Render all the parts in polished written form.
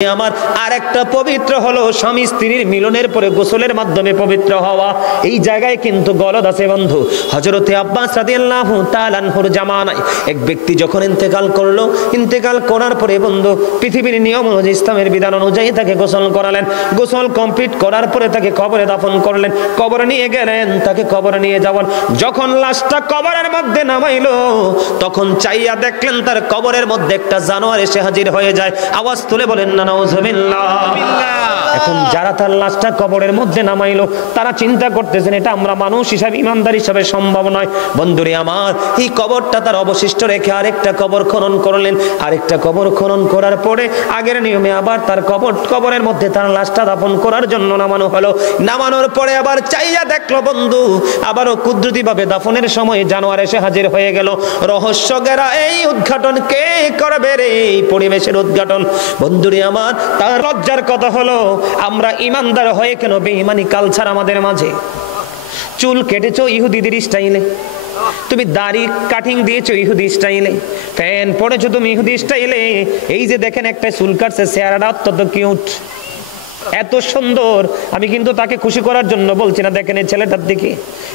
আমার আরেকটা পবিত্র হলো স্বামী স্ত্রীর মিলনের পরে গোসলের মাধ্যমে পবিত্র হওয়া। এই জায়গায় কিন্তু গলদ আছে বন্ধু। হযরতে আব্বাস রাদিয়াল্লাহু তাআলা আনহুর জামানায় এক ব্যক্তি যখন ইন্তেকাল করলো, ইন্তেকাল করার পরে বন্ধু পৃথিবীর নিয়ম অনুযায়ী, ইসলামের বিধান অনুযায়ী তাকে গোসল করালেন। গোসল কমপ্লিট করার পরে তাকে কবরে দাফন করলেন। কবরে নিয়ে গেলেন, তাকে কবরে নিয়ে যাবেন। যখন লাশটা কবরের মধ্যে নামাইলো, তখন চাইয়া দেখলেন তার কবরের মধ্যে একটা জানোয়ার এসে হাজির হয়ে যায়। আওয়াজ তুলে বলেন না নাউজুবিল্লাহ। এখন যারা তার লাশটা কবরের মধ্যে নামাইলো, তারা চিন্তা করতেছেন এটা আমরা মানুষ হিসাবে, ইমানদার হিসাবে সম্ভব নয়। বন্ধুরে আমার, এই কবরটা তার অবশিষ্ট রেখে আরেকটা কবর খনন করলেন। আরেকটা কবর খনন করার পরে আগের নিয়মে আবার তার কবরের মধ্যে তার লাশটা দাফন করার জন্য নামানো হলো। নামানোর পরে আবার চাইয়া দেখলো বন্ধু, আবারও কুদরতি ভাবে দাফনের সময় জানোয়ার এসে হাজির হয়ে গেল। রহস্য ঘেরা এই উদ্ঘাটন কে করবে রে? এই পরিবেশের উদ্ঘাটন। বন্ধুরে আমার, তার লজ্জার কথা হলো আমরা ইমানদার হয়ে কেন বেঈমানি কালচার আমাদের মাঝে। চুল কেটেছো ইহুদিদের স্টাইলে, তুমি দাড়ি কাটিং দিয়েছো ইহুদি স্টাইলে, প্যান্ট পরেছো তুমি ইহুদি স্টাইলে। এই যে দেখেন একটা চুল কাটছে, চেহারাটা অত্যন্ত কিউট, এত সুন্দর। আমি কিন্তু তাকে খুশি করার জন্য বলছি না, দেখেন এই ছেলেটার দিকে,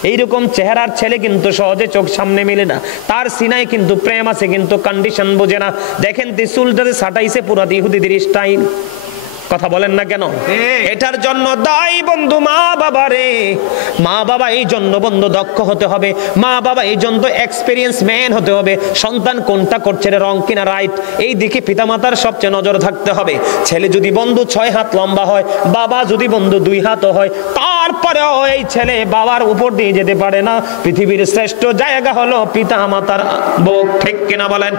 এইরকম চেহারার ছেলে কিন্তু সহজে চোখ সামনে মেলে না। তার সিনায় কিন্তু প্রেম আছে, কিন্তু কন্ডিশন বোঝে না। দেখেন চুলটাতে সাটাইছে পুরা ইহুদিদের স্টাইল। কথা বলেন না কেন? এটার জন্য দায়ী বন্ধু মা বাবা রে। মা বাবা এই জন্য বন্ধু দক্ষ হতে হবে, মা বাবা এই জন্য এক্সপেরিয়েন্স ম্যান হতে হবে। সন্তান কোনটা করছে, রং কিনা রাইট, এই দিকে পিতামাতার সবচেয়ে নজর থাকতে হবে। ছেলে যদি বন্ধু 6 হাত লম্বা হয়, বাবা যদি বন্ধু 2 হাতও হয়, তারপরেও এই ছেলে বাবার উপর দিয়ে যেতে পারে না। পৃথিবীর শ্রেষ্ঠ জায়গা হলো পিতামাতার বুক, ঠিক কিনা বলেন?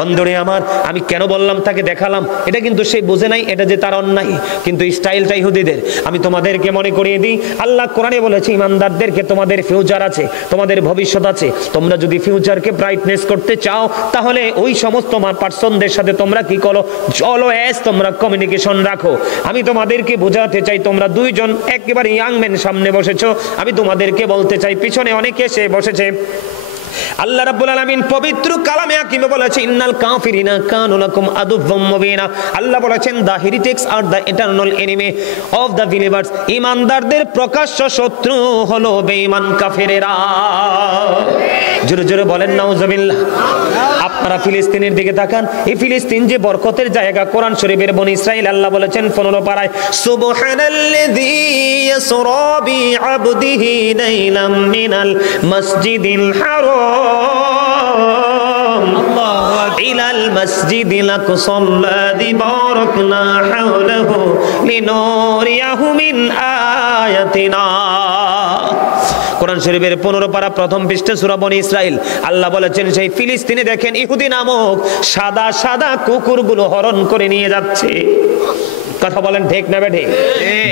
বন্ধুরে আমার, আমি কেন বললাম তাকে দেখালাম, এটা কিন্তু সে বুঝে নাই এটা যে তার অন্যায়, কিন্তু স্টাইলটা ইহুদিদের। আমি তোমাদেরকে মনে করিয়ে দিই, আল্লাহ কোরআনে বলেছে ইমানদারদেরকে তোমাদের ফিউচার আছে, তোমাদের ভবিষ্যৎ আছে। তোমরা যদি ফিউচারকে ব্রাইটনেস করতে চাও, তাহলে ওই সমস্ত পার্সনদের সাথে তোমরা কি করো, অলওয়েজ তোমরা কমিউনিকেশন রাখো। আমি তোমাদেরকে বোঝাতে চাই, তোমরা 2 জন একেবারে ইয়াং ম্যান সামনে বসেছো, আমি তোমাদেরকে বলতে চাই পিছনে অনেকে এসে বসেছে। আল্লাহ রাব্বুল আলামিন পবিত্র কালামে হাকিমে বলেছেন ইন্নাল কাফিরিনা কানু লাকুম আদুওয়াম মুবিনা। আল্লাহ বলেছেন the heretics are the eternal enemy of the believers. ঈমানদারদের প্রকাশ্য শত্রু হলো বেঈমান কাফেরেরা। জোরে জোরে বলেন নাউজুবিল্লাহ। আপনারা ফিলিস্তিনের দিকে তাকান, এই ফিলিস্তিন যে বরকতের জায়গা। কোরআন শরীফের বনি ইসরাইল আল্লাহ বলেছেন 15 পারায়, সুবহানাল্লাযী ইয়াসরা বিআবদিহি লাইলাম মিনাল মাসজিদিল হারাম ইলাল মাসজিদিল আকসাল্লাযী বারাকনা হাওলাহু লিনুরিয়াহু মিন আয়াতিনা। কোরআন শরীফের 15 পারা প্রথম পৃষ্ঠা সূরা বনি ইসরাইল। আল্লাহ বলেছেন সেই ফিলিস্তিনে দেখেন ইহুদি নামক সাদা সাদা কুকুরগুলো হরণ করে নিয়ে যাচ্ছে। কথা বলেন ঠিক না বেঠিক?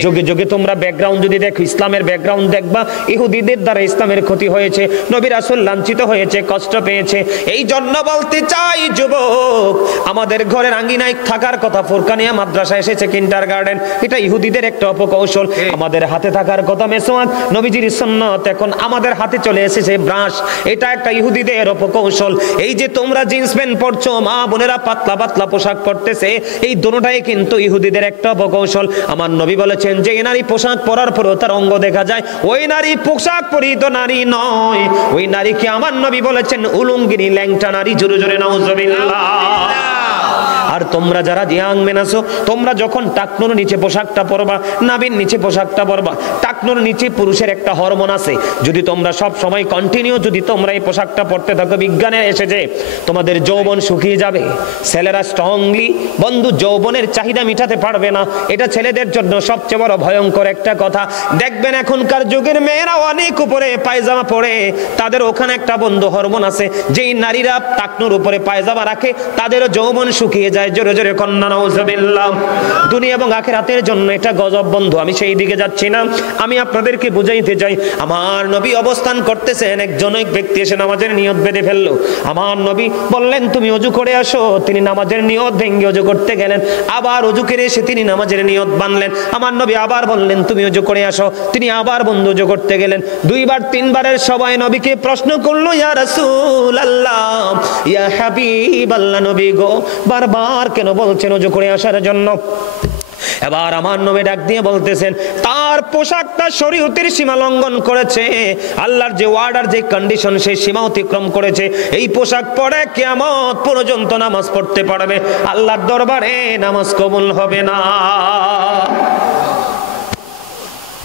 যুগে যুগে তোমরা ব্যাকগ্রাউন্ড যদি দেখো, ইসলামের ব্যাকগ্রাউন্ড দেখবা, ইহুদিদের দ্বারা ইসলামের ক্ষতি হয়েছে, নবী রাসূল লাঞ্ছিত হয়েছে, কষ্ট পেয়েছে। এই জন্য বলতে চাই যুবক, আমাদের ঘরের আঙ্গিনায় থাকার কথা ফুরকানিয়া মাদ্রাসা এসেছে কিন্ডারগার্টেন, এটা ইহুদিদের একটা অপকৌশল। আমাদের হাতে থাকার কথা মেসওয়াক, নবীজির সুন্নাত, এখন আমাদের হাতে চলে এসেছে ব্রাশ, এটা একটা ইহুদিদের অপকৌশল। এই যে তোমরা জিন্স প্যান্ট পরছো, মা বোনেরা পাতলা পাতলা পোশাক পরতেছে, এই দুটোটাই কিন্তু ইহুদিদের একটা অপকৌশল। আমার নবী বলেছেন যে নারী পোশাক পরার পরেও তার অঙ্গ দেখা যায়, ওই নারী পোশাক পরিহিত নারী নয়। ওই নারীকে আমার নবী বলেছেন উলঙ্গিনী, ল্যাংটা নারী। জোরে জোরে নাউজুবিল্লাহ। আর তোমরা যারা ইয়াং মেন আছো, তোমরা যখন টাকনুর নিচে পোশাকটা পরবা, নাভির নিচে পোশাকটা পরবা, টাকনুর নিচে পুরুষের একটা হরমোন আছে, যদি তোমরা সব সময় কন্টিনিউ যদি তোমরা এই পোশাকটা পরতে থাকো, বিজ্ঞানে এসেছে তোমাদের যৌবন শুকিয়ে যাবে। ছেলেরা স্ট্রংলি বন্ধু যৌবনের চাহিদা মিটাতে পারবে না, এটা ছেলেদের জন্য সবচেয়ে বড় ভয়ঙ্কর একটা কথা। দেখবেন এখনকার যুগের মেয়েরা অনেক উপরে পায়জামা পরে, তাদের ওখানে একটা বন্ধু হরমোন আছে, যেই নারীরা টাকনুর উপরে পায়জামা রাখে তাদেরও যৌবন শুকিয়ে যায়। জোরে জোরে কন্যা নাউজুবিল্লাহ। দুনিয়া এবং আখিরাতের জন্য এটা গজব বন্ধু। আমি সেই দিকে যাচ্ছি না, আমি আপনাদেরকে বুঝাইতে চাই। আমার নবী অবস্থান করতেছেন, একজন ব্যক্তি এসে নামাজের নিয়ত বেঁধে ফেললো। আমার নবী বললেন তুমি ওযু করে আসো। তিনি নামাজের নিয়ত ভেঙে ওযু করতে গেলেন, আবার ওযু করে এসে তিনি নামাজের নিয়ত বানলেন। আমার নবী আবার বললেন তুমি ওযু করে আসো, তিনি আবার বন্ধু ওযু করতে গেলেন। 2 বার 3 বারের সবাই নবীকে প্রশ্ন করলো ইয়া রাসূলুল্লাহ, ইয়া হাবিবাল্লাহ, নবী গো, বারবার বারবার কেন বলছেন ওযু করে আসার জন্য? এবার আমার নবী ডাক দিয়ে বলতেছেন তার পোশাকটা শরীয়তের সীমা লঙ্ঘন করেছে, আল্লাহর যে ওয়ার্ডার যে কন্ডিশন সেই সীমা অতিক্রম করেছে। এই পোশাক পরে কিয়ামত পর্যন্ত নামাজ পড়তে পারবে, আল্লাহর দরবারে নামাজ কবুল হবে না।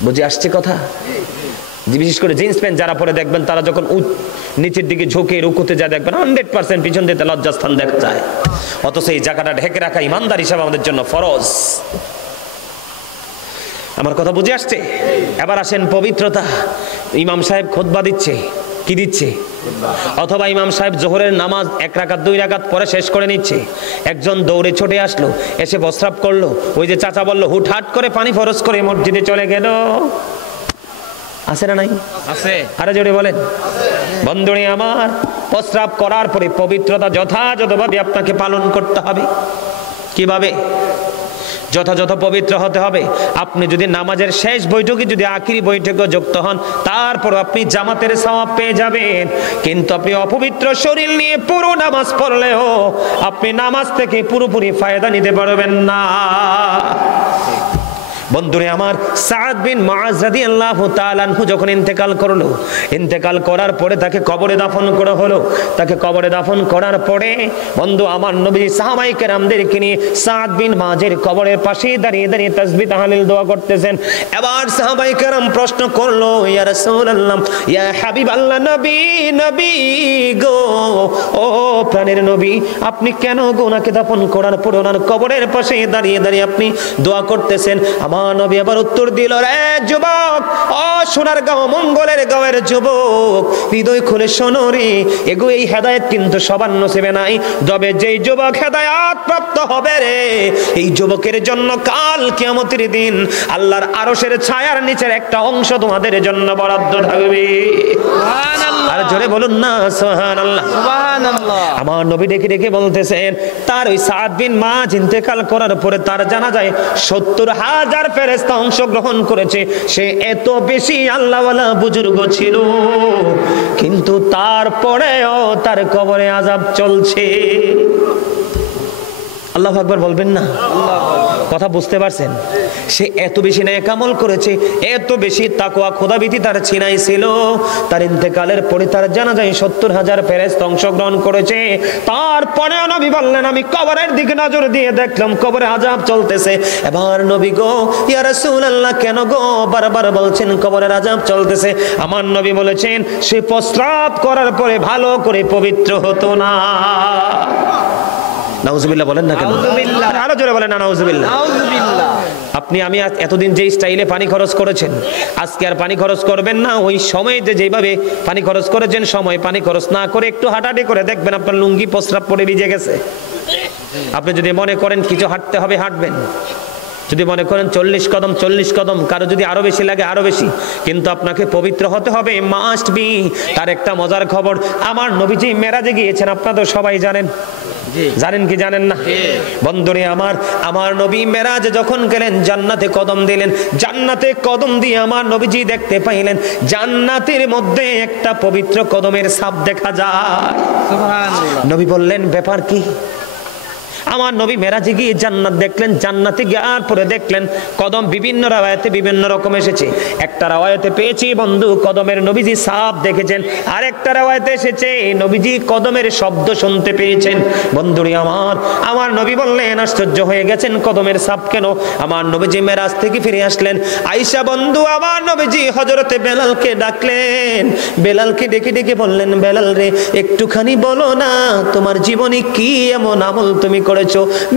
বুঝে আসছে কথা? বিশেষ করে জিন্স প্যান্ট যারা পরে দেখবেন তারা যখন নিচের দিকে ঝুঁকে রুকুতে যায় দেখবেন 100% পিছন দিতে লজ্জাস্থান দেখা যায়, অথচ এই জায়গাটা ঢেকে রাখা ইমানদার হিসাবে আমাদের জন্য ফরজ। আমার কথা বুঝে আসছে? এবার আসেন পবিত্রতা। ইমাম সাহেব খুতবা দিচ্ছে, কি দিচ্ছে? অথবা ইমাম সাহেব জোহরের নামাজ 1 রাকাত 2 রাকাত পরে শেষ করে নিচ্ছে, একজন দৌড়ে ছুটে আসলো, এসে প্রস্রাব করলো, ওই যে চাচা বললো হুটহাট করে পানি ফরজ করে মসজিদে চলে গেল। আছে না নাই? আছে। আরে জোরে বলেন। বন্ধুরে আমার, প্রস্রাব করার পরে পবিত্রতা যথাযথভাবে আপনাকে পালন করতে হবে। কিভাবে? যথাযথ পবিত্র হতে হবে। আপনি যদি নামাজের শেষ বৈঠকে যদি আখিরি বৈঠকে যুক্ত হন, তারপর আপনি জামাতের সওয়াব পেয়ে যাবেন। কিন্তু আপনি অপবিত্র শরীর নিয়ে পুরো নামাজ পড়লেও আপনি নামাজ থেকে পুরোপুরি ফায়দা নিতে পারবেন না। বন্ধুরে আমার, সাদ বিন মুআজ রাদিয়াল্লাহু তাআলা আনহু যখন ইন্তেকাল করলো, ইন্তেকাল করার পরে তাকে কবরে দাফন করা হলো। তাকে কবরে দাফন করার পরে বন্ধু আমার নবী সাহাবায়ে কেরামদেরকে নিয়ে সাদ বিন মুআজের কবরের পাশে দাঁড়িয়ে দাঁড়িয়ে তাসবিহ তাহলিল দোয়া করতেছেন। এবার সাহাবায়ে কেরাম প্রশ্ন করলো, ইয়া রাসূলুল্লাহ, ইয়া হাবিবাল্লাহ, নবী নবী গো, ও প্রাণের নবী, আপনি কেন ওনাকে দাফন করার পর ওনার কবরের পাশে দাঁড়িয়ে দাঁড়িয়ে আপনি দোয়া করতেছেন? আমার নবী আবার উত্তর দিল, রে যুবক, ও সোনার গাঁও মঙ্গলের গাঁয়ের যুবক, হৃদয় খুলে শোনো রে, এগো এই হেদায়েত কিন্তু সবার নসিবে নাই। তবে যেই যুবক হেদায়েত প্রাপ্ত হবে রে, এই যুবকের জন্য কাল কিয়ামতের দিন আল্লাহর আরশের ছায়ার নিচের একটা অংশ তোমাদের জন্য বরাদ্দ থাকবে। সুবহানাল্লাহ। আর জোরে বলুন না সুবহানাল্লাহ। সুবহানাল্লাহ। আমার নবী ডেকে ডেকে বলতেছেন, তার ওই সাদ বিন মুআজ ইন্তেকাল করার পরে তার জানাজায় 70,000 ফেরেশতা অংশগ্রহণ করেছে। সে এত বেশি আল্লাহওয়ালা বুজুর্গ ছিল, কিন্তু তারপরেও তার কবরে আযাব চলছে। আল্লাহু আকবার বলবেন না? কথা বুঝতে পারছেন? সে এত বেশি নেক আমল করেছে, এত বেশি তাকওয়া খোদাভীতি তার ছিনাই ছিল, তার ইন্তেকালের পরে তার জানাজায় 70,000 ফেরেশতা অংশগ্রহণ করেছে। তারপরেও নবী বললেন, আমি কবরের দিকে নজর দিয়ে দেখলাম কবরে আযাব চলতেছে। এবার নবী গো, ইয়া রাসূলুল্লাহ, কেন গো বারবার বলছেন কবরের আযাব চলতেছে? আমার নবী বলেছেন, সে প্রস্রাব করার পরে ভালো করে পবিত্র হতো না। নাউজুবিল্লাহ বলেন না কেন? আরো জোরে বলেন না নাউজুবিল্লাহ। আপনি আমি এতদিন যে স্টাইলে পানি খরচ করেছেন, আজকে আর পানি খরচ করবেন না। ওই সময় যেভাবে পানি খরচ করেছেন, সময় পানি খরচ না করে একটু হাঁটাহাঁটি করে দেখবেন আপনার লুঙ্গি প্রস্রাব পরে ভিজে গেছে। আপনি যদি মনে করেন কিছু হাঁটতে হবে, হাঁটবেন। যদি মনে করেন 40 কদম 40 কদম, কারো যদি আরো বেশি লাগে আরো বেশি, কিন্তু আপনাকে পবিত্র হতে হবে, মাস্ট বি। তার একটা মজার খবর, আমার নবীজি মেরাজে গিয়েছেন, আপনারা তো সবাই জানেন। জানেন কি জানেন না? বন্ধুরে আমার নবী মেরাজে যখন গেলেন, জান্নাতে কদম দিলেন। জান্নাতে কদম দিয়ে আমার নবীজি দেখতে পাইলেন জান্নাতের মধ্যে একটা পবিত্র কদমের ছাপ দেখা যায়। সুবহানাল্লাহ। নবী বললেন, ব্যাপার কি? আমার নবী মেরাজে গিয়ে জান্নাত দেখলেন। জান্নাতে যাওয়ার পরে দেখলেন কদম বিভিন্ন রাওয়ায়াতে বিভিন্ন রকম এসেছে। একটা রাওয়ায়াতে পেয়েছি বন্ধু কদমের নবীজি ছাপ দেখেছেন, আর একটা রাওয়ায়াতে এসেছে নবীজি কদমের শব্দ শুনতে পেয়েছেন। বন্ধুরে আমার নবী বললেন, আশ্চর্য হয়ে গেছেন কদমের ছাপ কেন? আমার নবীজি মেরাজ থেকে ফিরে আসলেন। আয়েশা বন্ধু আমার নবীজি হযরতে বেলালকে ডাকলেন। বেলালকে ডেকে ডেকে বললেন, বেলাল রে, একটুখানি বলো না তোমার জীবনে কি এমন আমল তুমি করেছো?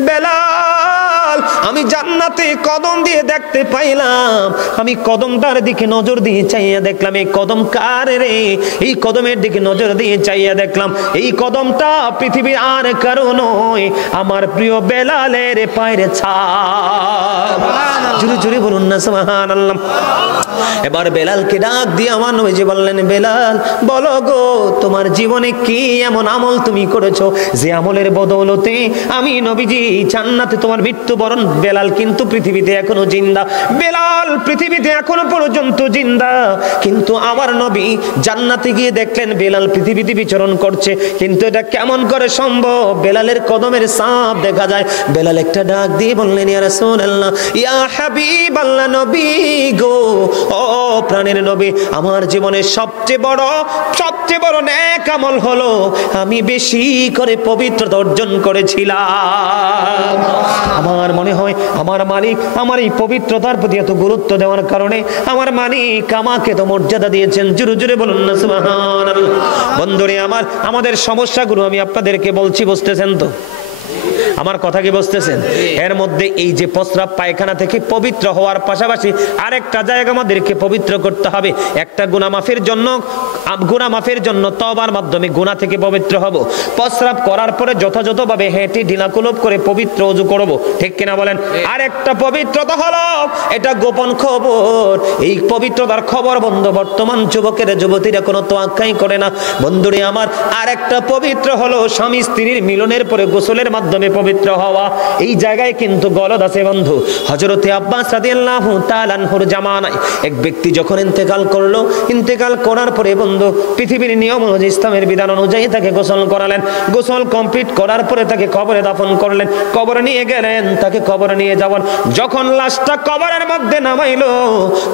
বেলাল, আমি জান্নাতে কদম দিয়ে দেখতে পাইলাম, আমি কদমটার দিকে নজর দিয়ে চাইয়া দেখলাম এই কদম কার রে। এই কদমের দিকে নজর দিয়ে চাইয়া দেখলাম এই কদমটা পৃথিবীর আর কারো নয়, আমার প্রিয় বেলালের পায়ের ছাপ। জোরে জোরে বলুন না সুবহানাল্লাহ। এবার বেলালকে ডাক দিয়ে আমার নবীজি বললেন, বেলাল বলো গো তোমার জীবনে কি এমন আমল তুমি করেছো যে আমলের বদৌলতে আমি নবীজি জান্নাতে তোমার মৃত্যুবরণ। বেলাল কিন্তু পৃথিবীতে এখনো জিন্দা, বেলাল পৃথিবীতে এখনো পর্যন্ত জিন্দা, কিন্তু আমার নবী জান্নাতে গিয়ে দেখলেন বেলাল পৃথিবীতে বিচরণ করছে। কিন্তু এটা কেমন করে সম্ভব? বেলালের কদমের ছাপ দেখা যায়। বেলাল একটা ডাক দিয়ে বললেন, ইয়া রাসূলুল্লাহ, ইয়া হাবিবাল্লাহ, নবী গো, ও প্রাণের নবী, আমার জীবনের সবচেয়ে বড় নেক আমল হলো আমি বেশি করে পবিত্রতা অর্জন করেছিলাম। আমার মনে হয় আমার মালিক আমার এই পবিত্রতার প্রতি এত গুরুত্ব দেওয়ার কারণে আমার মালিক আমাকে তো মর্যাদা দিয়েছেন। জোরে জোরে বলুন না সুবহানাল্লাহ। বন্ধুরে আমার, আমাদের সমস্যাগুলো আমি আপনাদেরকে বলছি, বুঝতেছেন তো? আমার কথা কি বুঝতেছেন? এর মধ্যে এই যে প্রস্রাব পায়খানা থেকে পবিত্র হওয়ার পাশাপাশি আরেকটা জায়গা আমাদেরকে পবিত্র করতে হবে। একটা গুনাহ মাফের জন্য তওবার মাধ্যমে গুনাহ থেকে পবিত্র হব। প্রস্রাব করার পরে যথাযথভাবে হেঁটে ঢিলাকুলুপ করে পবিত্র ওযু করব, ঠিক কিনা বলেন? আরেকটা পবিত্রতা হলো, এটা গোপন খবর, এই পবিত্রতার খবর বন্ধু বর্তমান যুবকের যুবতীরা কোনো তোয়াক্কাই করে না। বন্ধুরে আমার, আরেকটা পবিত্র হলো স্বামী স্ত্রীর মিলনের পরে গোসলের মাধ্যমে পবিত্র হওয়া। এই জায়গায় কিন্তু গলদ আছে বন্ধু। হযরতে আব্বাস রাদিয়াল্লাহু তাআলা আনহুর জামানায় এক ব্যক্তি যখন ইন্তেকাল করলো, ইন্তেকাল করার পরে বন্ধু পৃথিবীর নিয়ম অনুযায়ী, ইসলামের বিধান অনুযায়ী তাকে গোসল করালেন। গোসল কমপ্লিট করার পরে তাকে কবরে দাফন করলেন। কবরে নিয়ে গেলেন, তাকে কবরে নিয়ে যাবেন। যখন লাশটা কবরের মধ্যে নামাইলো,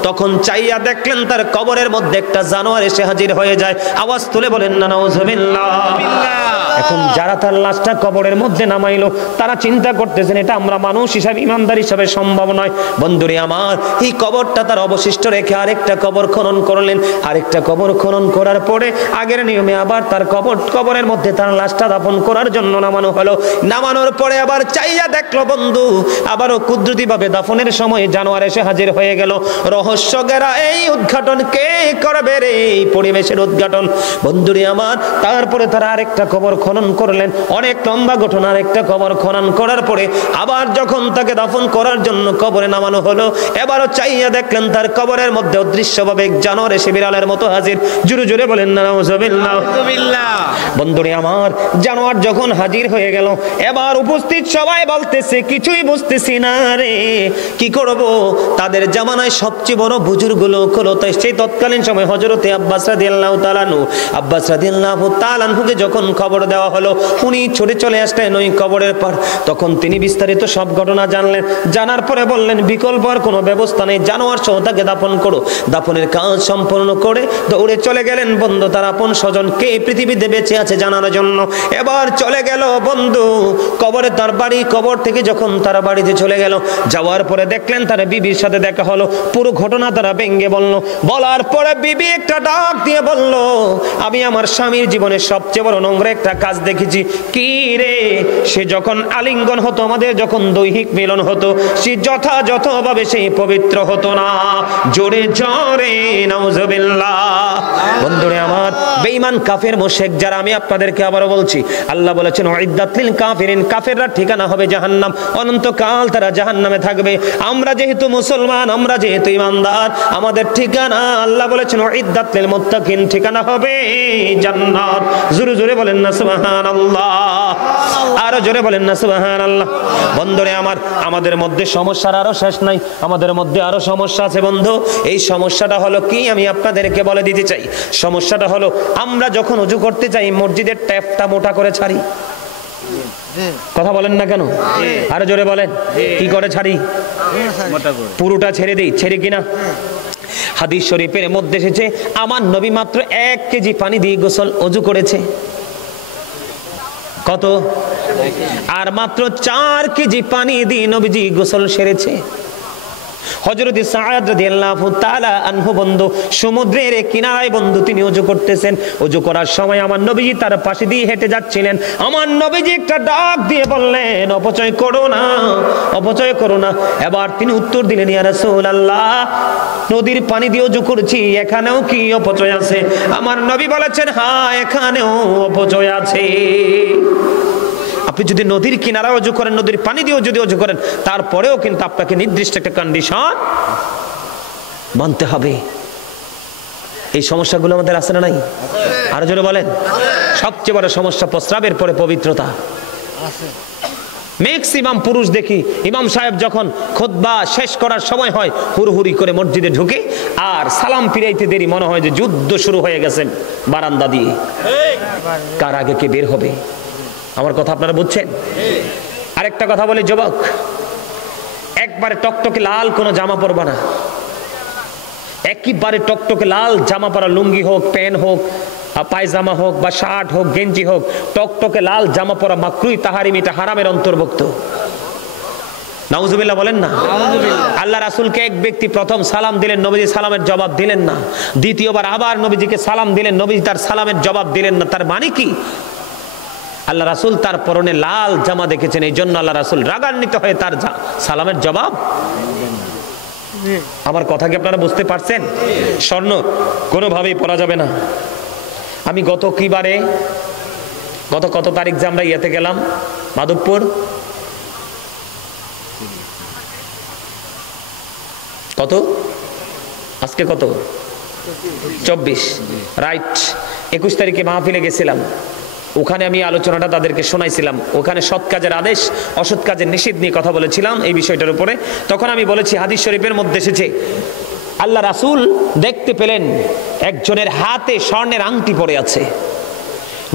তখন চাইয়া দেখলেন তার কবরের মধ্যে একটা জানোয়ার এসে হাজির হয়ে যায়। আওয়াজ তুলে বলেন না নাউজুবিল্লাহ। এখন যারা তার লাশটা কবরের মধ্যে নামাইলো, তারা চিন্তা করতেছেন এটা আমরা মানুষ হিসাবে, ইমানদার হিসাবে সম্ভব নয়। বন্ধুরে আমার, এই কবরটা তার অবশিষ্ট রেখে আরেকটা কবর খনন করলেন। আরেকটা কবর খনন করার পরে আগের নিয়মে আবার তার কবরের মধ্যে তার লাশটা দাফন করার জন্য নামানো হলো। নামানোর পরে আবার চাইয়া দেখলো বন্ধু আবারও কুদরতি ভাবে দাফনের সময় জানোয়ার এসে হাজির হয়ে গেল। রহস্য ঘেরা এই উদ্ঘাটন কে করবে রে, এই পরিবেশের উদ্ঘাটন? বন্ধুরে আমার, তারপরে তারা আরেকটা কবর খনন করলেন। অনেক লম্বা ঘটনা। আরেকটা কবর খনন করার পরে আবার যখন তাকে দাফন করার জন্য কবরে নামানো হলো, এবারও চাইয়া দেখলেন তার কবরের মধ্যে অদৃশ্যভাবে এক জানোয়ার এসে বিড়ালের মতো হাজির। জোরে জোরে বলেন না নাউজুবিল্লাহ। বন্ধুরে আমার, জানোয়ার যখন হাজির হয়ে গেল, এবার উপস্থিত সবাই বলতেছে কিছুই বুঝতেছি না রে, কি করব? তাদের জামানায় সবচেয়ে বড় বুজুর্গ লোক হলো, তাই সেই তৎকালীন সময় হযরতে আব্বাস রাদিয়াল্লাহু তাআলা আনহুকে যখন খবর দেওয়া হলো, উনি ছুটে চলে আসলেন ওই কবরের পার। তখন তিনি বিস্তারিত সব ঘটনা জানলেন। জানার পরে বললেন বিকল্প আর কোনো ব্যবস্থা নেই, জানোয়ার সহ তাকে দাফন করো। দাফনের কাজ সম্পন্ন করে দৌড়ে চলে গেলেন বন্ধু তার আপন স্বজন কে পৃথিবীতে বেঁচে আছে জানার জন্য। এবার চলে গেল বন্ধু কবরে, তার বাড়ি। কবর থেকে যখন তারা বাড়িতে চলে গেল, যাওয়ার পরে দেখলেন তার বিবির সাথে দেখা হলো। পুরো ঘটনা তারা ভেঙে বলল। বলার পরে বিবি একটা ডাক দিয়ে বলল, আমি আমার স্বামীর জীবনের সবচেয়ে বড় নোংরা একটা কাজ দেখেছি। কি রে? সে যখন আলিঙ্গন হতো, আমাদের যখন দৈহিক মিলন হতো, সে যথাযথভাবে সেই পবিত্র হতো না। জোরে জোরে নাউজুবিল্লাহ। বন্ধুরে আমার, বেঈমান কাফের মুশরিক যারা, আমি আপনাদেরকে আবারও বলছি, আল্লাহ বলেছেন উইদ্দাত লিল কাফিরিন, কাফেররা ঠিকানা হবে জাহান্নাম, অনন্তকাল তারা জাহান্নামে থাকবে। আমরা যেহেতু মুসলমান, আমরা যেহেতু ইমানদার, আমাদের ঠিকানা আল্লাহ বলেছেন উইদ্দাত লিল মুত্তাকিন, ঠিকানা হবে জান্নাত। জোরে জোরে বলেন না সুবহানাল্লাহ। আরো জোরে বলেন না সুবহানাল্লাহ। বন্ধুরে আমার, আমাদের মধ্যে সমস্যার আরো শেষ নাই, আমাদের মধ্যে আরো সমস্যা আছে বন্ধু। এই সমস্যাটা হলো কি আমি আপনাদেরকে বলে দিতে চাই। সমস্যাটা হলো আমরা যখন ওযু করতে যাই, মসজিদের ট্যাপটা মোটা করে ছাড়ি। কথা বলেন না কেন? আরো জোরে বলেন। কি করে ছাড়ি? পুরোটা ছেড়ে দিই, ছেড়ে কিনা? হাদিস শরীফের মধ্যে এসেছে আমার নবী মাত্র 1 কেজি পানি দিয়ে গোসল ওযু করেছে। কত? আর মাত্র 4 কেজি পানি দিয়ে নবীজি গোসল সেরেছে। হযরত সাআদ রাদিয়াল্লাহু তাআলা আনহু বন্ধু সমুদ্রের কিনারায় বন্ধু তিনি ওযু করতেছেন। ওযু করার সময় আমার নবীজি তার পাশে দিয়ে হেঁটে যাচ্ছিলেন। আমার নবীজি একটা ডাক দিয়ে বললেন, অপচয় করো না, অপচয় করো না। এবার তিনি উত্তর দিলেন, ইয়া রাসূলুল্লাহ, নদীর পানি দিয়ে ওযু করছি, এখানেও কি অপচয় আছে? আমার নবী বলেছেন, হ্যাঁ, এখানেও অপচয় আছে। আপনি যদি নদীর কিনারায় ওযু করেন, নদীর পানি দিয়েও যদি ওযু করেন, তারপরেও কিন্তু আপনাকে নির্দিষ্ট একটা কন্ডিশন মানতে হবে। এই সমস্যাগুলো আমাদের আছে না নাই? আরো জোরে বলেন। সবচেয়ে বড় সমস্যা প্রস্রাবের পরে পবিত্রতা। ম্যাক্সিমাম পুরুষ দেখি ইমাম সাহেব যখন খুতবা শেষ করার সময় হয় হুড়হুড়ি করে মসজিদে ঢুকে, আর সালাম ফিরাইতে দেরি, মনে হয় যে যুদ্ধ শুরু হয়ে গেছে বারান্দা দিয়ে, কার আগে কে বের হবে। আমার কথা আপনারা বুঝছেন? আরেকটা কথা বলি, যুবক, একবারে টকটকে লাল কোনো জামা পরবা না। একেবারে টকটকে লাল জামা পরা, লুঙ্গি হোক, প্যান্ট হোক, পায়জামা হোক বা শার্ট হোক, গেঞ্জি হোক, টকটকে লাল জামা পরা মাকরুহ তাহরিম, এটা হারামের অন্তর্ভুক্ত। নাউজুবিল্লাহ বলেন না। আল্লাহ রাসূলকে এক ব্যক্তি প্রথম সালাম দিলেন, নবীজি সালামের জবাব দিলেন না। দ্বিতীয়বার আবার নবীজিকে সালাম দিলেন, নবীজি তার সালামের জবাব দিলেন না। তার মানে কি? আল্লাহ রাসূল তার পরনে লাল জামা দেখেছেন, এই জন্য আল্লাহ রাসূল রাগান্বিত হয়ে তার সালামের জবাব। আমার কথা কি আপনারা বুঝতে পারছেন? স্বর্ণ কোনোভাবেই পরা যাবে না। আমি গত কত তারিখ যে আমরা ইয়েতে গেলাম, মাধবপুর, কত আজকে কত 24 রাইট, 21 তারিখে মাহফিলে গেছিলাম। ওখানে আমি আলোচনাটা তাদেরকে শোনাইছিলাম। ওখানে সৎ কাজের আদেশ, অসৎ কাজের নিষেধ নিয়ে কথা বলেছিলাম এই বিষয়টার উপরে। তখন আমি বলেছি, হাদিস শরীফের মধ্যে এসেছে, আল্লাহ রাসূল দেখতে পেলেন একজনের হাতে স্বর্ণের আংটি পড়ে আছে।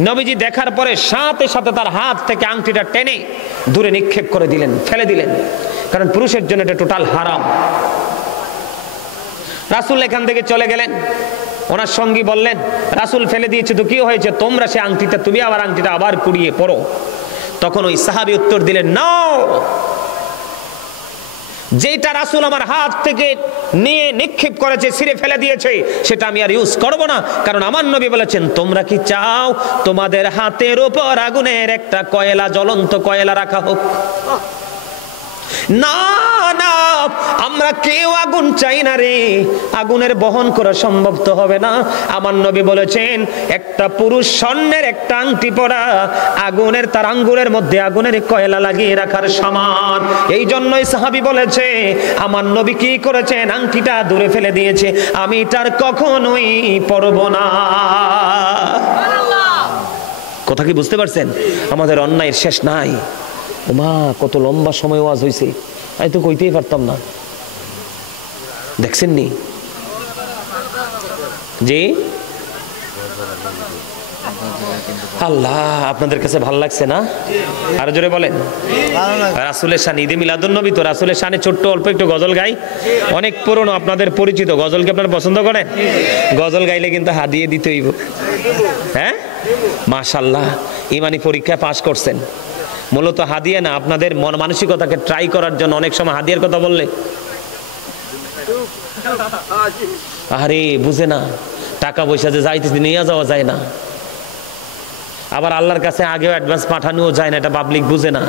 নবীজি দেখার পরে সাথে সাথে তার হাত থেকে আংটিটা টেনে দূরে নিক্ষেপ করে দিলেন, ফেলে দিলেন, কারণ পুরুষের জন্য এটা টোটাল হারাম। রাসূল এখান থেকে চলে গেলেন। ওনার সঙ্গী বললেন, রাসূল ফেলে দিয়েছে তো কি হয়েছে, তোমরা সে আংটিটা, তুমি আবার আংটিটা আবার কুড়িয়ে পরো। তখন ওই সাহাবী উত্তর দিলেন, নো, যেটা রাসূল আমার হাত থেকে নিয়ে নিক্ষেপ করেছে, ছিঁড়ে ফেলে দিয়েছে, সেটা আমি আর ইউজ করব না, কারণ আমার নবী বলেছেন, তোমরা কি চাও তোমাদের হাতের উপর আগুনের একটা কয়লা, জ্বলন্ত কয়লা রাখা হোক? না না, আমরা কেউ আগুন চাই না রে, আগুনের বহন করা সম্ভব তো হবে না। আমার নবী বলেছেন, একটা পুরুষ স্বর্ণের একটা আংটি পরা আগুনের, তার আঙ্গুলের মধ্যে আগুনের কয়লা লাগিয়ে রাখার সমান। এই জন্যই সাহাবী বলেছে, আমার নবী কি করেছেন, আংটিটা দূরে ফেলে দিয়েছে, আমি তার কখনোই পরব না। কথা কি বুঝতে পারছেন? আমাদের অন্যায়ের শেষ নাই। মা, কত লম্বা সময় ওয়াজ হয়েছে, আমি তো কইতেই পারতাম না। দেখছেন নি? জি আল্লাহ, আপনাদের কাছে ভালো লাগছে না? আরো জোরে বলেন। রাসূলের শান, ঈদে মিলাদুন্নবী তো, রাসূলের শানে ছোট্ট অল্প একটু গজল গাই। অনেক পুরনো, আপনাদের পরিচিত গজল কি আপনারা পছন্দ করেন? গজল গাইলে কিন্তু হাদিয়ে দিতে হইব। হ্যাঁ, মাশাআল্লাহ, ইমানি পরীক্ষায় পাশ করছেন। মূলত হাদিয়া না, আপনাদের মন মানসিকতাকে ট্রাই করার জন্য। অনেক সময় হাদিয়ার কথা বললে আরে বুঝে না, টাকা পয়সা যে যাইতেছে নিয়ে যাওয়া যায় না, আবার আল্লাহর কাছে আগেও অ্যাডভান্স পাঠানোও যায় না, এটা পাবলিক বুঝে না,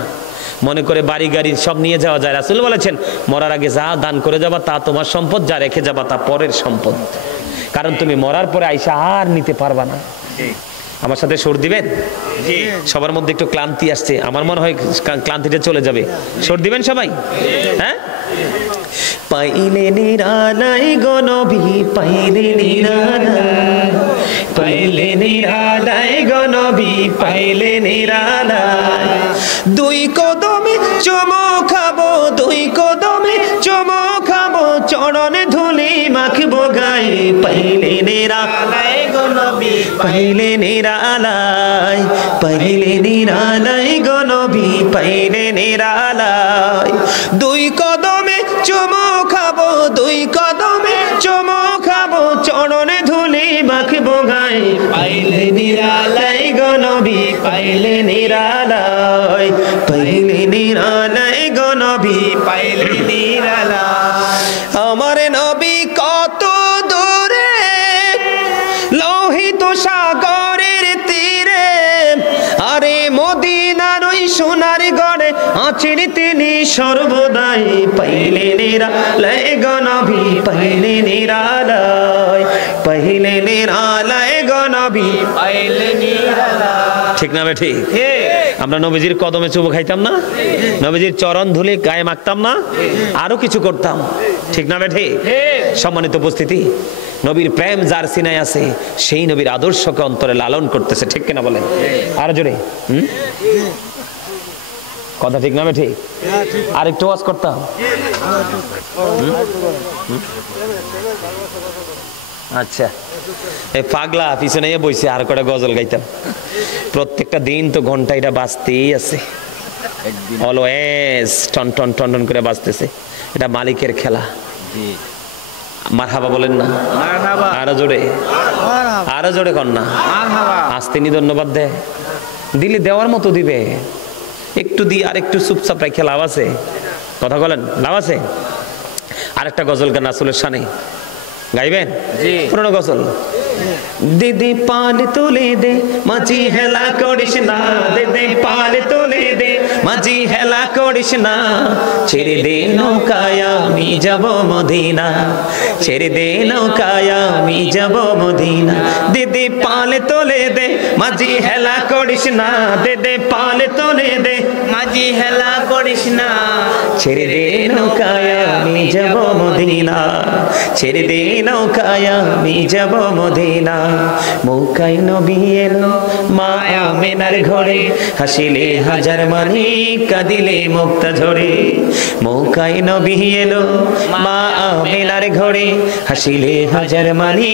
মনে করে বাড়ি গাড়ি সব নিয়ে যাওয়া যায়। রাসূল বলেছেন, মরার আগে যা দান করে যাবা তা তোমার সম্পদ, যা রেখে যাবা তা পরের সম্পদ, কারণ তুমি মরার পরে আইসা আর নিতে পারবা না। আমার সাথে সুর দিবেন? সবার মধ্যে একটু ক্লান্তি আসছে, আমার মনে হয় ক্লান্তিটা চলে যাবে। সুর দিবেন সবাই? হ্যাঁ, পাইলে নিরালাই গো নবী, পাইলে নিরালাই, পাইলে নিরালাই গো নবী, পাইলে নিরালাই, দুই কদমে চুমো খাবো, দুই কদমে চুমো খাবো, চরণে ধুলি মাখবো গায়ে, পাইলে নিরালাই গো নবী, পাইলে নিরালাই, পাইলে নিরালাই গো নবী, পাইলে নিরালাই, দুই কদমে চুমো খাবো, দুই কদমে চুমো খাবো, চরণে ধুলি মাখবো গায়ে, পাইলে নিরালাই গো নবী, পাইলে নিরালাই, পাইলে নিরালাই গো নবী, পাইলে নিরালাই। আমার নবী কত দূরে, লোহিত সাগরের তীরে, আরে মদিনার ওই সোনার গড়ে আছেন তিনি সর্বদাই, পাইলে নিরালাই গো নবী, পাইলে নিরালাই, পাইলে নিরালাই গো নবী, পাইলে নিরালাই। ঠিক না বেঠি? আমরা নবীজির কদমে চুমু খাইতাম না, নবীজির চরণ ধুলি গায়ে মাখতাম না, আরো কিছু করতাম, ঠিক না বেঠে? সম্মানিত উপস্থিতি, নবীর প্রেম যার সিনায় আছে সেই নবীর আদর্শকে অন্তরে লালন করতেছে, ঠিক কিনা বলেন? আরো জোরে কথা, ঠিক না বেঠে? আর একটু ওয়াজ করতাম। আচ্ছা, এই পাগলা পিছনে বইছে, আর কটা গজল গাইতাম। প্রত্যেকটা দিন তো ঘন্টা এটা বাজতেই আছে, অলওয়েজ টন টন টন টন করে বাজতেছে। এটা মালিকের খেলা। মারহাবা বলেন না? আরো জোরে, আরো জোরে কর না। আস্তে নি ধন্যবাদ দেয়, দিলে দেওয়ার মতো দিবে। একটু দিয়ে আর একটু চুপচাপ রেখে লাভ আছে? কথা বলেন, লাভ আছে? আরেকটা গজল গান রাসূলের শানে গাইবেন? পুরনো গজল। দিদি পাল তুলে দে মাঝি হেলা করিস না, দিদি পাল তুলে দে মাঝি হেলা করিস না, ছেড়ে দে নৌকায় আমি যাব মদিনা, ছেড়ে দে নৌকায় আমি যাব মদিনা। দিদি পাল তুলে দে মাঝি হেলা করিস না, দিদি পাল তুলে দে মাঝি হেলা করিস না, ছেড়ে দে নৌকায় আমি যাব মদিনা, ছেড়ে দে নৌকায় আমি যাব মদিনা। মৌকায় নবী এলো মা আমেনার ঘরে, হাসিলে হাজার মানি কাঁদিলে মুক্তা ঝরে। মৌকায় নবী এলো মা আমেনার ঘরে, হাসিলে হাজার মানি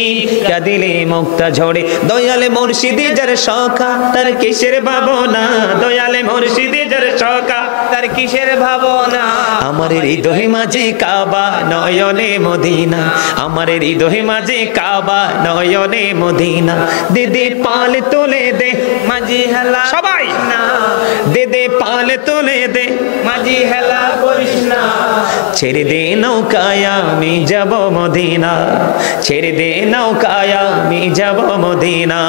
কাঁদিলে মুক্তা ঝরে। দয়ালে মুর্শিদি যার সখা তার কিসের ভাবনা, দয়ালে মুর্শিদি যার সখা তার কিসের ভাবনা। আমার হৃদয় মাঝে কাবা নয়নে মদিনা, আমার হৃদয় মাঝে কাবা নয়নে মদিনা। দিদি পাল তুলে দে মাঝি হেলা, সবাই না, দিদি পাল তুলে দে মাঝি হেলা করিস না, ছেড়ে দে নৌকায় আমি যাব মদিনা, ছেড়ে দে নৌকায় আমি যাব মদিনা।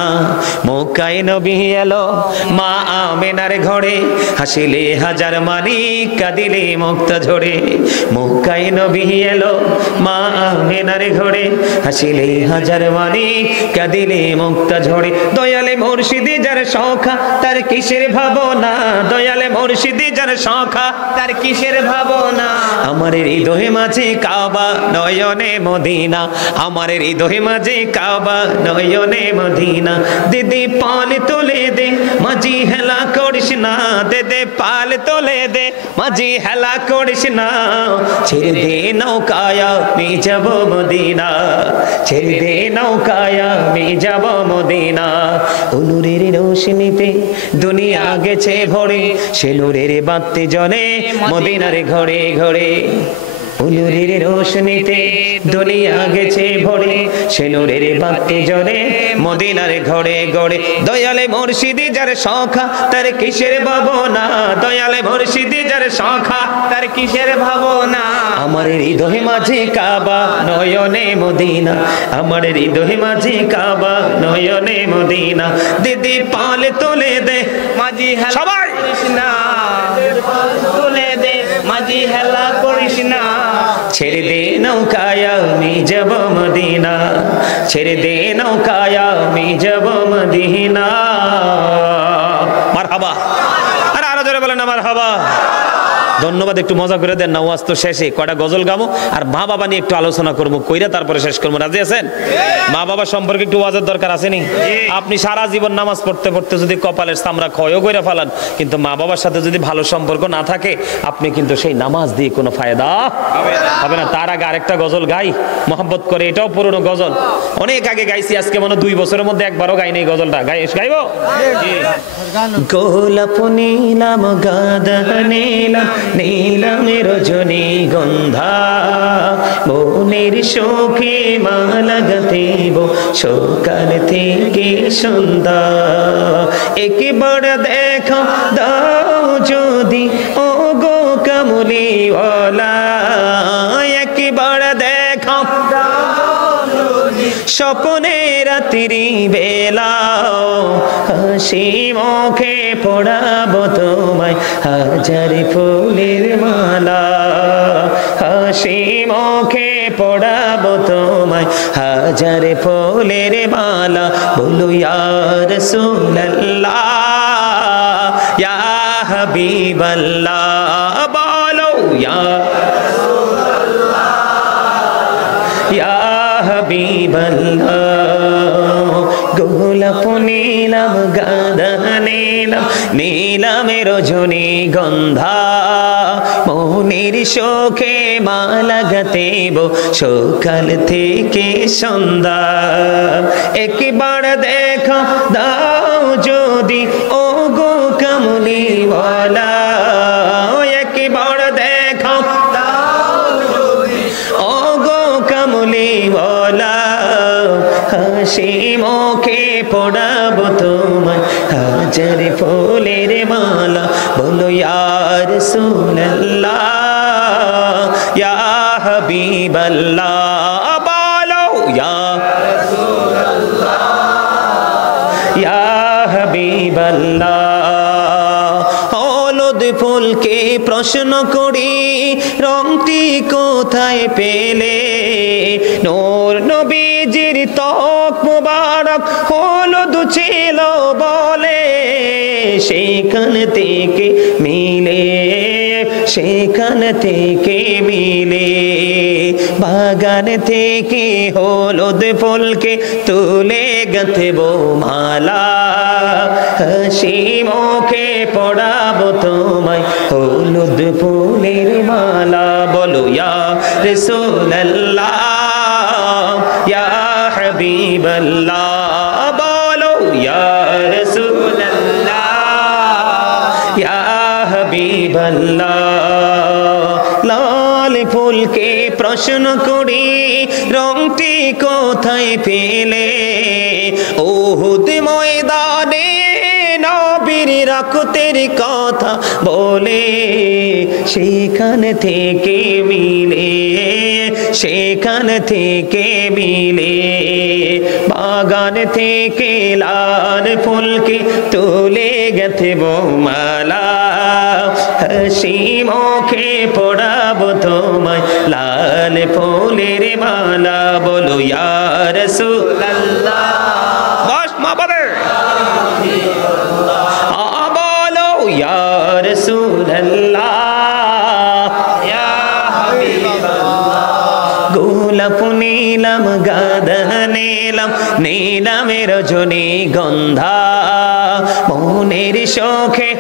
মৌকায় নবী এলো মা আমেনার ঘরে, হাসিলে হাজার মানি কাঁদিলে মুক্তা ঝরে। মৌকায় নবী এলো মা আমেনার ঘরে, হাসিলে হাজার মানি কাঁদিলে মুক্তা ঝরে। দয়ালে মুর্শিদি যার সখা তার কিসের ভাবনা, দয়ালে মুর্শিদি যার সখা তার কিসের ভাবনা। আমার হৃদয় মাঝে কাবা নয়নে মদিনা, আমার হৃদয় মাঝে কাবা নয়নে মদিনা। দিদি পাল তুলে দে মাঝি হেলা করিস না, দিদি পাল তুলে দে মাঝি হেলা করিস না, ছেড়ে দে নৌকায় আমি যাব মদিনা, ছেড়ে দে নৌকায় আমি যাব মদিনা। নূরের রোশনীতে দুনিয়া গেছে ভরে, সে নূরের বাতি জ্বলে মদিনার ঘরে ঘরে। নূরের রোশনীতে দুনিয়া গেছে ভরে, সে নূরের বাতি জ্বলে মদিনার ঘরে ঘরে। দয়ালে মুর্শিদি যার সখা তার কিসের ভাবনা, দয়ালে মুর্শিদি যার সখা তার কিসের ভাবনা। আমার হৃদয় মাঝে কাবা নয়নে মদিনা, আমার হৃদয় মাঝে কাবা নয়নে মদিনা। দিদি পাল তুলে দে মাঝি হেলা করিস না, তুলে দে মাঝি হেলা করিস না, ছেড়ে দে নৌকায় আমি যাব মদিনা, ছেড়ে দে নৌকায় আমি যাব মদিনা। মারহাবা, আরো জোরে বলেন না মারহাবা। ধন্যবাদ। একটু মজা করে দেন না, ওয়াজ তো শেষে কয়টা গজল গামো আর মা বাবা নিয়ে একটু আলোচনা করবো, কইরা তারপরে শেষ করবো। রাজি আছেন? মা বাবা সম্পর্কে একটু ওয়াজের দরকার আছে নি? আপনি সারা জীবন নামাজ পড়তে পড়তে যদি কপালের চামড়া ক্ষয়ও কইরা ফেলান, কিন্তু মা বাবার সাথে যদি ভালো সম্পর্ক না থাকে, আপনি কিন্তু সেই নামাজ দিয়ে কোনো ফায়দা হবে না। তার আগে আরেকটা গজল গাই মহব্বত করে, এটাও পুরনো গজল, অনেক আগে গাইছি, আজকে মনে 2 বছরের মধ্যে একবারও গাইনি এই গজলটা। গাইবো? গোলাপ নীলাম গাঁদা নীলাম নীলাম রজনী গন্ধা, মনের শোকে মালা গাঁথিব সকাল থেকে সন্ধ্যা। একবার দেখা দাও যদি ও গো কামলিওয়ালা, একবার দেখা স্বপ্নে রাত্রি বেলা, হাসি মুখে পড়াবো তোমায় হাজার ফুলের মালা, হাসি মুখে পড়াবো তোমায় হাজার ফুলের মালা। বলো ইয়া রাসূলুল্লাহ, ইয়া হাবিবাল্লাহ বলো ইয়া ইয়া হাবিবাল্লাহ গোলাপ নীলাম গাঁদা নীলাম নীলামে রজনী গন্ধা মনের শোকে মালা গাতেব সকাল থেকে সন্ধ্যা একবার দেখা দাও যদি ও গো কামলি ওয়ালা একবার দেখা দাও যদি ও গো কামলি ওয়ালা হাসি মুখে পড়াবো তোমায় হাজার ফুলের মালা বলো ইয়া রাসূলুল্লাহ ইয়া হাবিবাল্লাহ বলো ইয়া রাসূলুল্লাহ ইয়া হাবিবাল্লাহ হলুদ ফুলকে প্রশ্ন করি রংটি কোথায় পেলে নূর নবীজির ত্বক মুবারক হলুদ ছিল বলে সেখান থেকে মিলে সেখান থেকে মিলে বাগান থেকে হলুদ ফুলকে তুলে গাঁথব মালা হাসি মুখে পড়াবো তোমায় হলুদ ফুলের মালা বলো ইয়া রাসূলুল্লাহ ইয়া হাবিবাল্লাহ বলো ইয়া রাসূলুল্লাহ ইয়া হাবিবাল্লাহ লাল ফুলকে প্রশ্ন করি রংটি কোথায় পেলে উহুদ ময়দানে নবীর রক্তের কথা বলে সেখান থেকে মিলে সেখান থেকে মিলে বাগান থেকে লাল ফুলকে তুলে গাঁথব মালা হাসি মুখে পড়াবো তোমায় লাল ফুলের মালা বলো ইয়া রাসূলুল্লাহ বস মা বলে বলো ইয়া রাসূলুল্লাহ ইয়া হাবিবাল্লাহ গোলাপ নীলাম গাঁদা নীলাম নীলামে রজনী গন্ধা মনের শোকে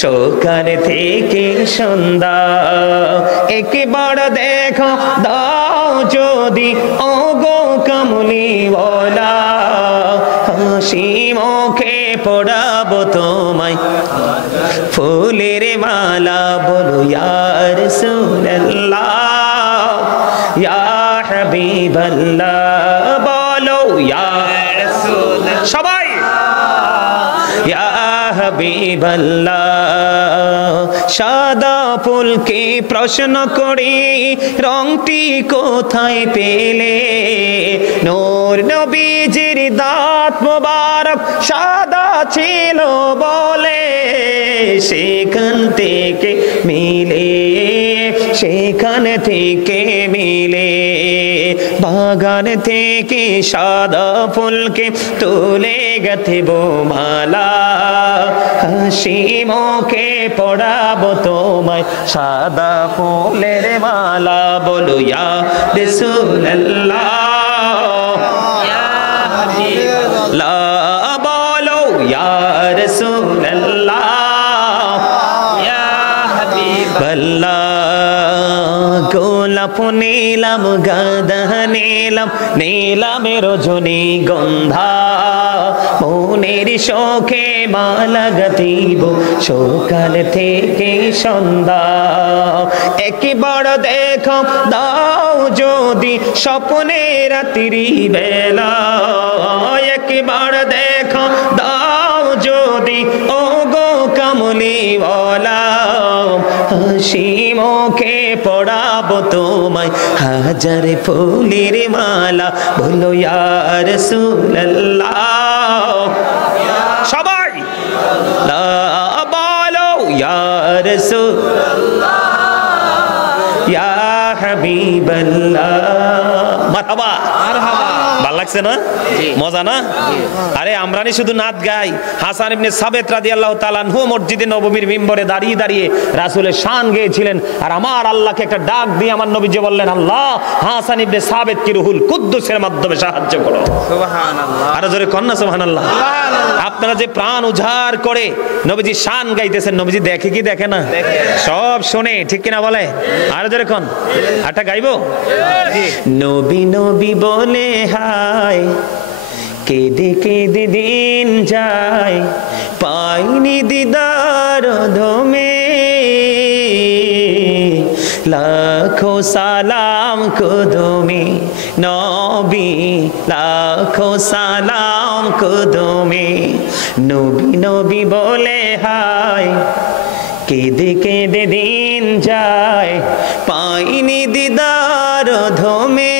সকাল থেকে সন্ধ্যা একবার দেখা দাও যদি ও গো কামলি ওয়ালা হাসি মুখে পড়াবো তোমায় ফুলের মালা বলো ইয়া রাসূলুল্লাহ ইয়া হাবিবাল্লাহ বলো ইয়া রাসূলুল্লাহ সবাই ইয়া হাবিবাল্লাহ সাদা ফুলকে প্রশ্ন করি রংটি কোথায় পেলে নূর নবীজির দাঁত মুবারক সাদা ছিল বলে সেখান থেকে মিলে সেখান থেকে মিলে বাগান থেকে সাদা ফুলকে তুলে গাঁথব মালা হাসি মুখে পড়াবো তোমায় সাদা ফুলের মালা বলো ইয়া রাসূলুল্লাহ ইয়া হাবিবাল্লাহ বলো ইয়া রাসূলুল্লাহ ইয়া হাবিবাল্লাহ গোলাপ নীলাম গাঁদা নীলাম নীলামে রজনী গন্ধা মনের শোকে মালা গাঁথব সকাল থেকে সন্ধ্যা একবার দেখা দাও যদি স্বপ্নে রাত্রি বেলা একবার দেখা দাও যদি ও গো কামলি ওয়ালা হাসি মুখে পড়াবো তোমায় হাজার ফুলের মালা বলো ইয়া রাসূলুল্লাহ সবাই বলো ইয়া রাসূলুল্লাহ ইয়া হাবিবাল্লাহ মারহাবা মারহাবা ভালো লাগছে লাগছে না? মজা না? আরে আমরা নি শুধু নাত গাই, হাসান ইবনে সাবিত রাদিয়াল্লাহু তাআলা আনহু মসজিদে নববীর মিম্বরে দাঁড়িয়ে দাঁড়িয়ে রাসূলের শান গেয়েছিলেন। আর আমার আল্লাহকে একটা ডাক দিয়ে আমার নবীজি বললেন, আল্লাহ হাসান ইবনে সাবিত কি রুহুল কুদ্দুসের মাধ্যমে সাহায্য করো। সুবহানাল্লাহ। আর জোরে কন না সুবহানাল্লাহ। আপনারা যে প্রাণ উজাড় করে নবীজি শান গাইতেছেন, নবীজি দেখে কি দেখে না? সব শোনে, ঠিক কিনা বলে? আর জোরে কন, আটা গাইবো? নবী নবী বলে হায়, কেঁদে কেঁদে দিন যায়, পাইনি দিদার ধমে, লাখো সালাম কুদুমি নবী, লাখো সালাম কুদুমি। নবী নবী বলে হায়, কেঁদে কেঁদে দিন যায়, পাইনি দিদার ধমে,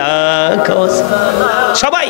লাখো সালাম। সবাই